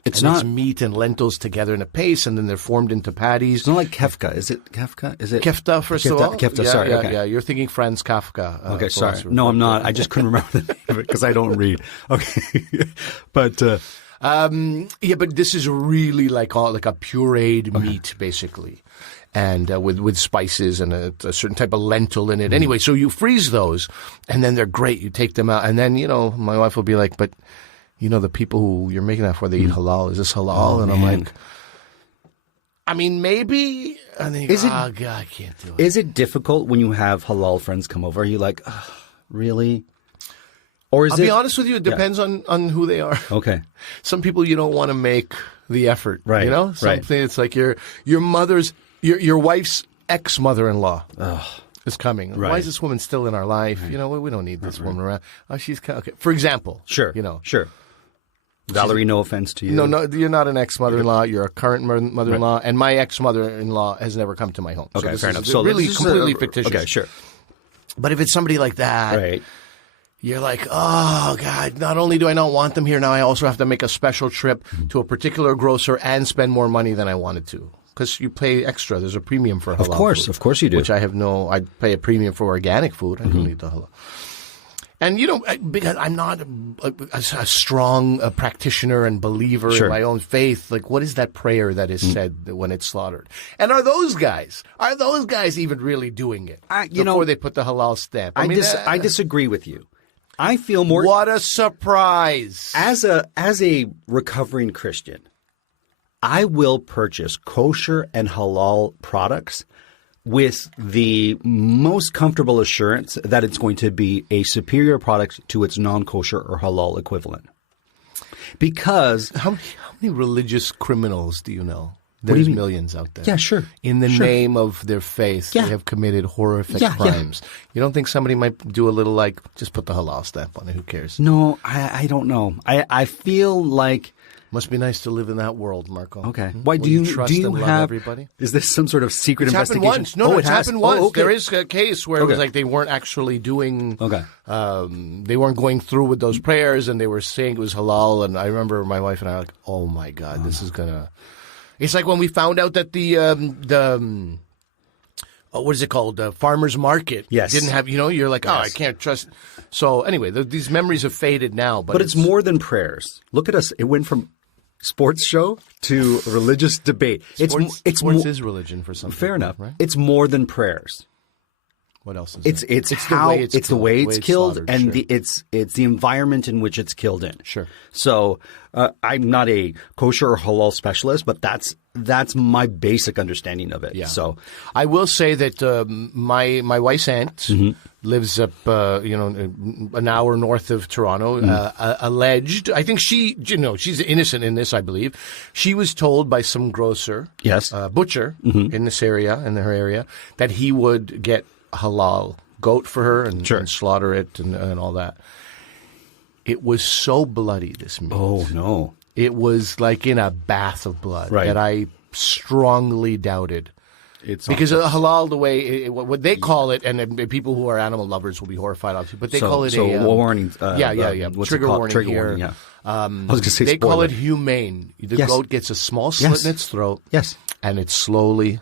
It's meat and lentils together in a paste, and then they're formed into patties. It's not like kefka. Is it kefka? Is it kefta? First of all, kefta. Sorry. Yeah. You're thinking Franz Kafka. Okay, sorry. No, I'm not. I just couldn't remember the name of it because I don't read. Okay, but but this is really like a pureed meat, basically, and with spices and a certain type of lentil in it. Anyway, so you freeze those, and then they're great. You take them out, and then my wife will be like, but. The people who you're making that for, they eat halal. Is this halal? And I'm like, I mean, maybe. And then you go, oh, God, I can't do it. Is it difficult when you have halal friends come over? Are you like, really? Or is I'll be honest with you, it depends on who they are. Okay. Some people you don't want to make the effort. Right. Something it's like your mother's, your wife's ex-mother-in-law. Is coming. Right. Why is this woman still in our life? Right. We don't need this woman around. Oh, she's okay. For example. Sure. Sure. Valerie, no offense to you. No, you're not an ex-mother-in-law. You're a current mother-in-law, right. And my ex-mother-in-law has never come to my home. Okay, so fair enough. So really completely fictitious. Okay, sure. But if it's somebody like that, right. You're like, oh, God, not only do I not want them here, now I also have to make a special trip to a particular grocer and spend more money than I wanted to. Because you pay extra. There's a premium for halal food. Of course you do. Which I'd pay a premium for organic food. I don't need the halal. And, because I'm not a strong practitioner and believer in my own faith, like, what is that prayer that is said when it's slaughtered? And are those guys even really doing it before they put the halal stamp? I disagree with you. I feel more. What a surprise! As a recovering Christian, I will purchase kosher and halal products with the most comfortable assurance that it's going to be a superior product to its non-kosher or halal equivalent. Because how many religious criminals do you know? There's millions out there. Yeah, sure. In the name of their faith, they have committed horrific crimes. Yeah. You don't think somebody might do a little just put the halal stamp on it? Who cares? No, I don't know. I feel like. Must be nice to live in that world, Marco. Okay. Why do you trust and love everybody? Is this some sort of secret investigation? Happened once. No, it's happened once. Okay. There is a case where it was like they weren't actually doing. Okay. They weren't going through with those prayers, and they were saying it was halal. And I remember my wife and I were like, "Oh my God, this is gonna." It's like when we found out that the what is it called? The farmer's market. Didn't have. You're like, I can't trust. So anyway, these memories have faded now. But it's more than prayers. Look at us. It went from sports show to religious debate. Sports is religion for some people. Fair enough. Right? It's more than prayers. What else is It's there? the way it's killed, slaughtered, and sure. it's the environment in which it's killed in. Sure. So I'm not a kosher or halal specialist, but that's my basic understanding of it. Yeah. So I will say that my wife's aunt lives up an hour north of Toronto. Alleged, I think she's innocent in this. I believe she was told by some grocer, yes, butcher in her area, that he would get halal goat for her and slaughter it and all that. It was so bloody, this meat. Oh, no. It was like in a bath of blood that I strongly doubted. Because halal, the way what they call it, and people who are animal lovers will be horrified, obviously, but they call it a warning. What's trigger warning trigger here. Warning, yeah. I was gonna say they spoiler. call it humane. The goat gets a small slit in its throat. Yes. And it slowly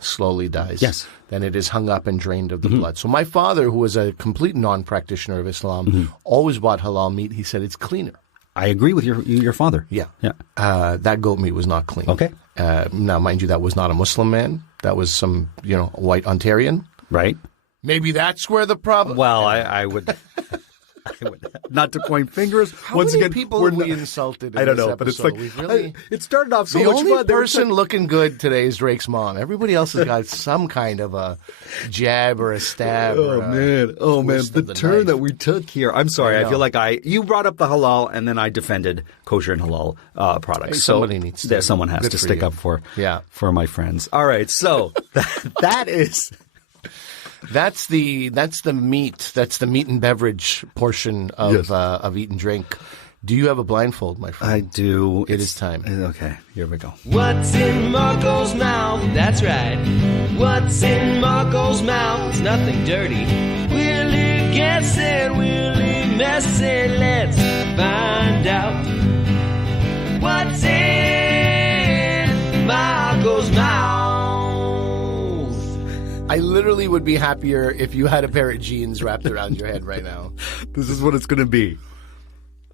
dies. Yes. Then it is hung up and drained of the blood. So my father, who was a complete non-practitioner of Islam, always bought halal meat. He said it's cleaner. I agree with your father. Yeah. Yeah. That goat meat was not clean. Okay. Now, mind you, that was not a Muslim man. That was some, white Ontarian. Right. Maybe that's where the problem. Well, I would not to point fingers. How Once many again, people we're have we not- insulted in I don't this know, but it's episode? like it started off so the much only fun. person looking good today is Drake's mom. Everybody else has got some kind of a jab or a stab. Oh man, the turn knife. that we took here. I'm sorry. I feel like you brought up the halal, and then I defended kosher and halal products. Hey, so somebody needs to. Someone has Good to for stick you. up for Yeah. for my friends. All right, so that is. That's the meat. That's the meat and beverage portion of Eat and Drink. Do you have a blindfold, my friend? I do. It is time. Okay, here we go. What's in Marco's mouth? That's right. What's in Marco's mouth? It's nothing dirty. Will he guess it? Will he mess it? Let's find out. What's in Marco's mouth? I literally would be happier if you had a pair of jeans wrapped around your head right now. This is what it's going to be.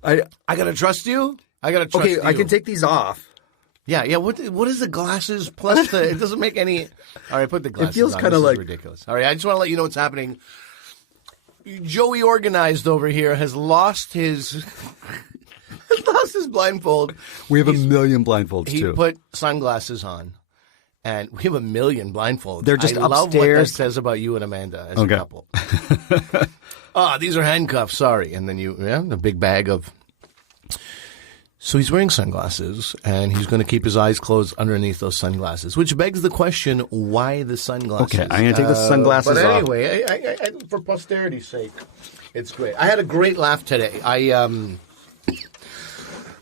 I gotta trust you. I gotta trust you. Okay, I can take these off. Yeah. What is the glasses plus the? It doesn't make any. All right, put the glasses. feels on. kinda This is like- ridiculous. All right, I just want to let you know what's happening. Joey Organized over here has lost his blindfold. We have a million blindfolds He too. put sunglasses on, and we have a million blindfolds. They're just I love what that upstairs. says about you and Amanda as Okay. a couple. These are handcuffs. Sorry, and then a big bag of. So he's wearing sunglasses, and he's going to keep his eyes closed underneath those sunglasses, which begs the question: why the sunglasses? Okay, I'm going to take the sunglasses but off. anyway, I, for posterity's sake, it's great. I had a great laugh today.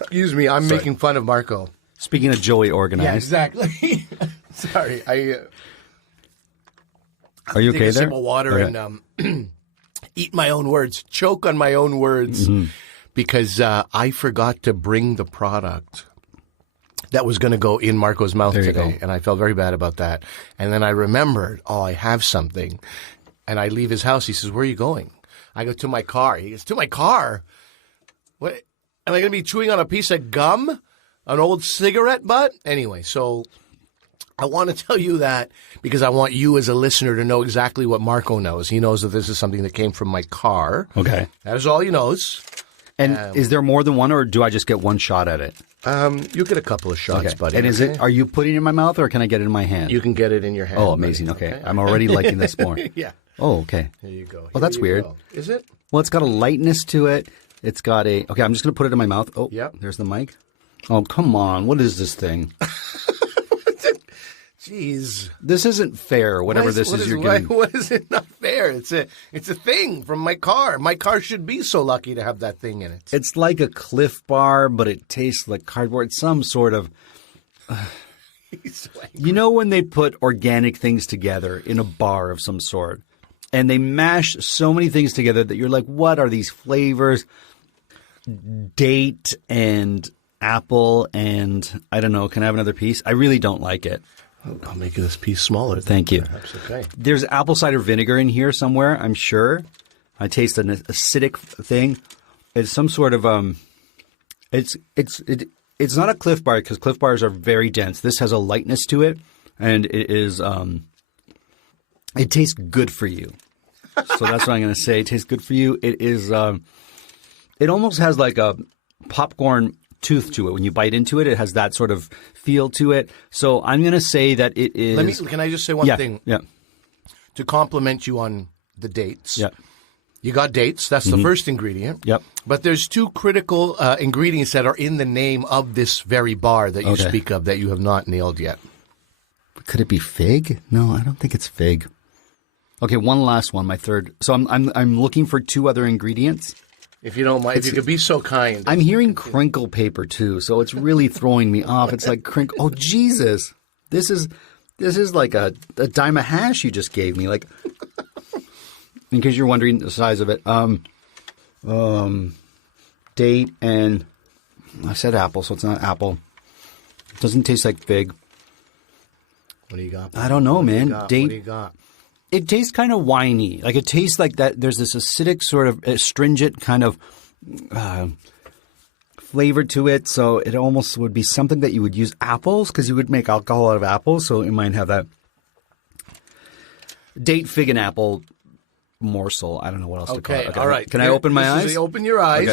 Excuse me, I'm making fun of Marco. Speaking of Joey Organized. Yeah, exactly. Sorry, Are you take okay a there? sip of water Okay. and eat my own words, choke on my own words, because I forgot to bring the product that was going to go in Marco's mouth There you today, go. and I felt very bad about that. And then I remembered, I have something, and I leave his house. He says, "Where are you going?" I go, "To my car." He goes, "To my car? What? Am I going to be chewing on a piece of gum? An old cigarette butt?" Anyway, so I want to tell you that because I want you as a listener to know exactly what Marco knows. He knows that this is something that came from my car. Okay. That is all he knows. And is there more than one, or do I just get one shot at it? You get a couple of shots, Okay. buddy. And is okay? it? Are you putting it in my mouth, or can I get it in my hand? You can get it in your hand. Oh, buddy, amazing. Okay. I'm already liking this more. Yeah. Oh, okay. Here you go. Well, that's Here you weird. go. Is it? Well, it's got a lightness to it. It's got a. Okay, I'm just going to put it in my mouth. Oh, Yep. There's the mic. Oh, come on. What is this thing? Jeez. This isn't fair, whatever this is you're getting. What is it not fair? It's a thing from my car. My car should be so lucky to have that thing in it. It's like a Cliff Bar, but it tastes like cardboard. Some sort of. You know when they put organic things together in a bar of some sort, and they mash so many things together that you're like, what are these flavors? Date and apple and I don't know. Can I have another piece? I really don't like it. I'll make this piece smaller. Thank you. Perhaps. Okay. There's apple cider vinegar in here somewhere, I'm sure. I taste an acidic thing. It's some sort of it's not a Cliff Bar because Cliff Bars are very dense. This has a lightness to it, and it is it tastes good for you. So that's what I'm going to say. It tastes good for you. It is. It almost has like a popcorn tooth to it. When you bite into it, it has that sort of feel to it. So I'm going to say that it is. Can I just say one thing? Yeah. To compliment you on the dates. Yeah. You got dates. That's the first ingredient. Yep. But there's two critical ingredients that are in the name of this very bar that you speak of that you have not nailed yet. Could it be fig? No, I don't think it's fig. Okay, one last one, my third. So I'm looking for two other ingredients. If you don't mind, if you could be so kind. I'm hearing crinkle paper too, so it's really throwing me off. It's like crinkle. Oh Jesus, this is like a dime of hash you just gave me. Like, in case you're wondering the size of it, date and I said apple, so it's not apple. It doesn't taste like fig. What do you got? I don't know, man. Date. What do you got? It tastes kind of winey. Like it tastes like that. There's this acidic sort of astringent kind of flavor to it. So it almost would be something that you would use apples because you would make alcohol out of apples. So it might have that date, fig, and apple morsel. I don't know what else to call it. Okay, all right. Can I open my eyes? Open your eyes.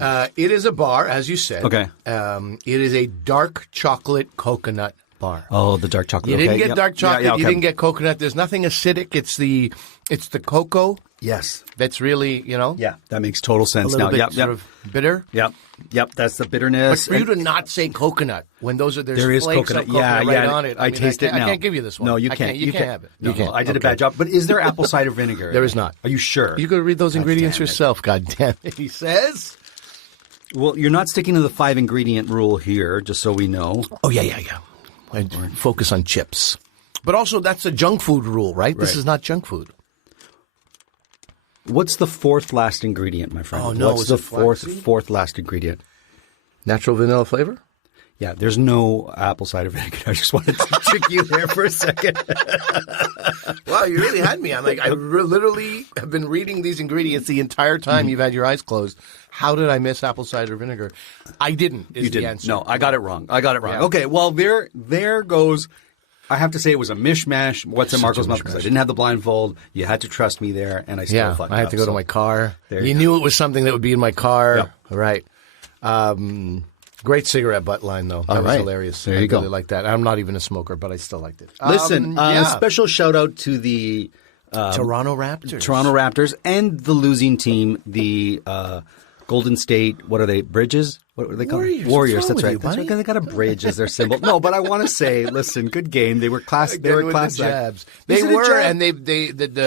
Okay. It is a bar, as you said. Okay. It is a dark chocolate coconut bar. Oh, the dark chocolate. You didn't get Yep. dark chocolate. Yeah, okay. You didn't get coconut. There's nothing acidic. It's the cocoa. Yes. That's really, Yeah, that makes total a sense little now. bit Yep, sort yep. of bitter. Yep, that's the But bitterness. for you to not say coconut when there's There is flakes coconut. of coconut right Yeah. on it. I taste it now. I can't give you this one. No, you I can't. You can't have it. No, You can't. I did a Okay. bad job. But is there apple cider vinegar? There is not. Are you sure? You got to read those ingredients damn it. yourself. God damn it. He says. Well, you're not sticking to the 5-ingredient rule here, just so we know. Oh, yeah. I focus on chips. But also, that's a junk food rule, right? This Right. is not junk food. What's the fourth last ingredient, my friend? Oh, no, What's is the it flaxseed? fourth last ingredient? Natural vanilla flavor? Yeah, there's no apple cider vinegar. I just wanted to trick you there for a second. Wow, you really had me. I'm like, literally have been reading these ingredients the entire time you've had your eyes closed. How did I miss apple cider vinegar? I didn't, is You the didn't. answer. No, I got it wrong. Yeah. Okay, well, there goes. I have to say it was a mishmash. What's in Marco's mouth? Because I didn't have the blindfold. You had to trust me there, and I still Yeah, fucked I had up, to go to so- my car. There You you knew it was something that would be in my car. Yep. Right. Great cigarette butt line, though. That All was right. hilarious. There I you go. really like that. I'm not even a smoker, but I still liked it. Listen, yeah. special shout out to the Toronto Raptors. And the losing team, the Golden State. What are they? Bridges? What are they called? Warriors. Warriors. What's wrong That's with right. you, That's buddy? right. They got a bridge as their symbol. No, but I want to say, listen, good game. They were class. They Again were with class. the jabs. These They are the were, jabs.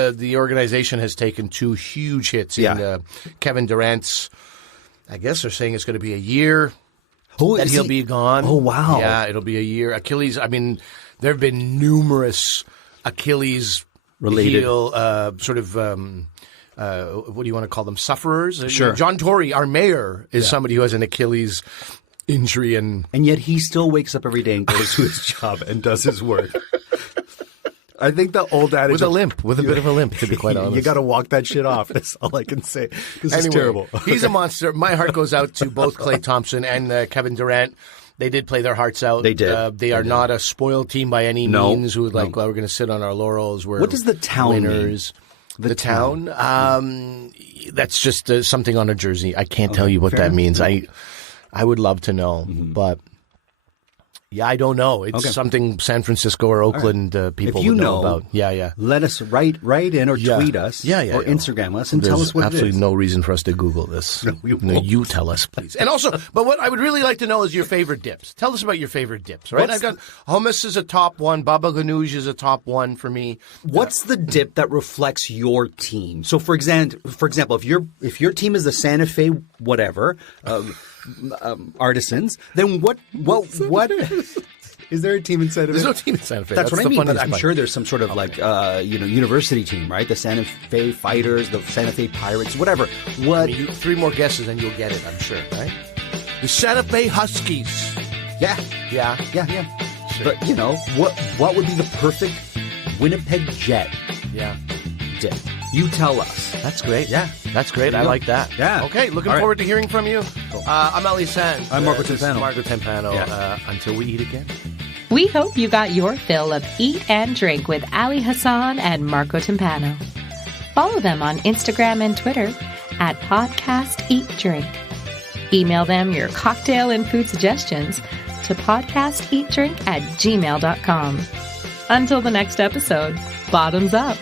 and the organization has taken 2 huge hits. Yeah. Kevin Durant's, I guess they're saying it's going to be a year Oh, that is he'll he- be gone. Oh, wow. Yeah, it'll be a year. Achilles, I mean, there have been numerous Achilles Related. heel sort of what do you want to call them? Sufferers? Sure. John Tory, our mayor, is somebody who has an Achilles injury and And yet he still wakes up every day and goes to his job and does his work. I think the old adage with a limp, with a bit of a limp, to be quite honest. You got to walk that shit off. That's all I can say. This is Anyway, terrible. He's a monster. My heart goes out to both Klay Thompson and Kevin Durant. They did play their hearts out. They did. They are not a spoiled team by any No. means who like, No. well, we're going to sit on our laurels. We're What does the town winners. mean? The town? That's just something on a jersey. I can't tell you what fair that enough. means. I would love to know, but yeah, I don't know. It's Okay. something San Francisco or Oakland people If you would know know, about. Yeah. Let us write in or Yeah. tweet us Yeah, or Instagram us and There's tell us what it absolutely is. no reason for us to Google this. No, we won't. you tell us, please. And also, but what I would really like to know is your favorite dips. Tell us about your favorite dips, right? What's I've got hummus is a top one. Baba ganoush is a top one for me. What's the dip that reflects your team? So, for example, if your team is the Santa Fe whatever artisans, then what is there a team in Santa Fe? There's no team in Santa Fe. That's what I the mean. But funniest I'm part. sure there's some sort of university team, right? The Santa Fe Fighters, the Santa Fe Pirates, whatever. What? I mean, 3 more guesses and you'll get it, I'm sure, right? The Santa Fe Huskies. Yeah. Yeah. Sure. But what would be the perfect Winnipeg Jet Yeah. dip? You tell us. That's great. Yeah, that's great. There I you go. like that. Yeah. Okay, looking All right. forward to hearing from you. I'm Ali Hassan. I'm Marco This is Timpano. Marco Timpano. Yeah. Until we eat again. We hope you got your fill of Eat and Drink with Ali Hassan and Marco Timpano. Follow them on Instagram and Twitter at Podcast Eat Drink. Email them your cocktail and food suggestions to podcasteatdrink@gmail.com. Until the next episode, bottoms up.